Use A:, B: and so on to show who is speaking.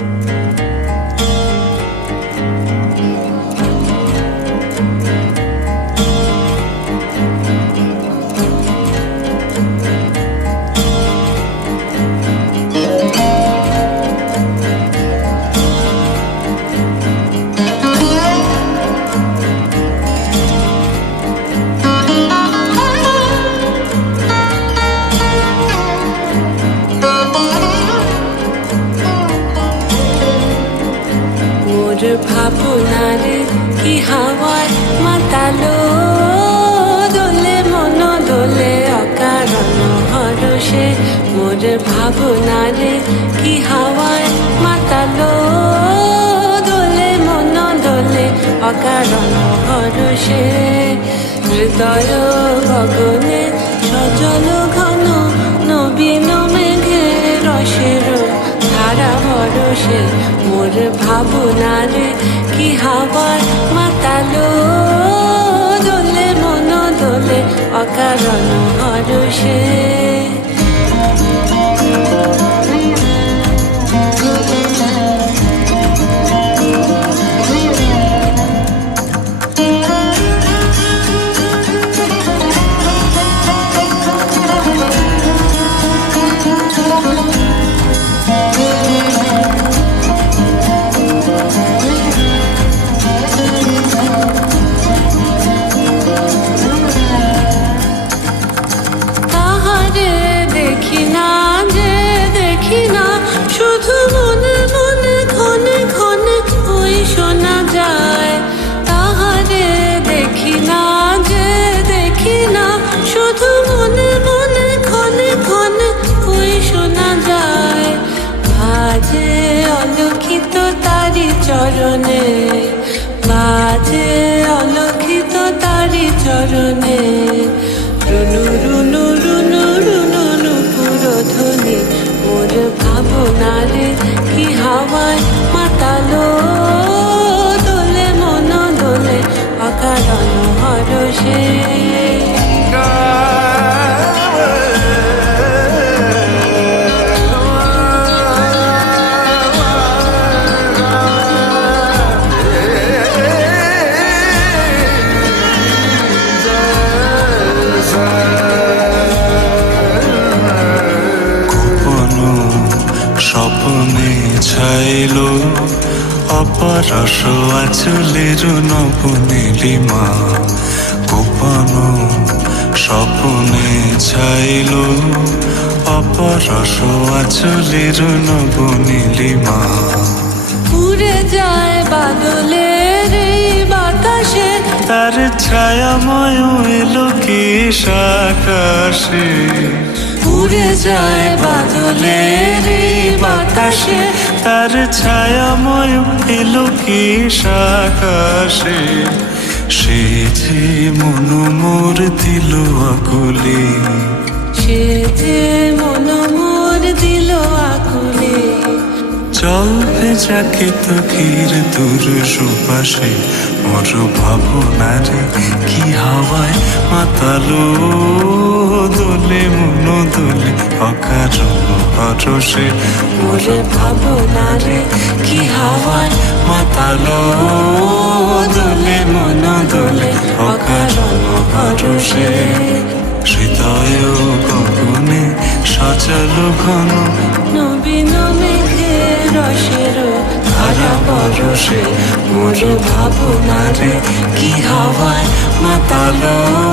A: Thank you. মোর ভাবনার কি হাওয়ায় মাতালো? দোলে মন, দোলে অকারণ হরষে মোর ভাবনার কি হাওয়ায় মাতালো? দোলে মন, দোলে অকারণ হরষে হৃদয় গগনে সজল ঘন নবীন ভরসে মোর ভাবনার কি হাওয়ার মাতালো? দোলে মন দোলে অকারণ হরসে তাহারে বাজে অলক্ষিত তারি চরণে বাজে অলক্ষিত তারি চরণে, রুনু রুনু রুনু রুনু নুপুর ধ্বনি মোর ভাবনারে কি হাওয়ায় মাতালো, দোলে মন দোলে অকারণ হরষে।
B: ছাইল অপরস আচলের নবনীলিমা গোপন স্বপ্নে ছাইল। অপরস আচলের নবনীলিমা
A: উড়ে যায় বাদলের বাতাসে।
B: তার ছায়াময় এলো কি আকাশে।
A: উড়ে যায় বাদলের বাতাসে।
B: তার ছায়াময় এলো কি আকাশে। সে যে মন মোর দিল আকুলে।
A: সে যে মন মোর দিল আকুলে।
B: জল ভেজাকে তো ক্ষীর দূর সুপাশে মোর ভাবনারে কি হাওয়ায় মাতালো। দোলে মন দোলে অকারণ হরসে মোর ভাবনারে কি হাওয়ায় মাতালো? দোলে মন দোলে অকারণ হরসে হৃদয় গগনে সাজালো ঘন।
A: নবীন মেঘে রসের ধারা বরসে
B: মোর ভাবনারে কি হাওয়ায় মাতালো?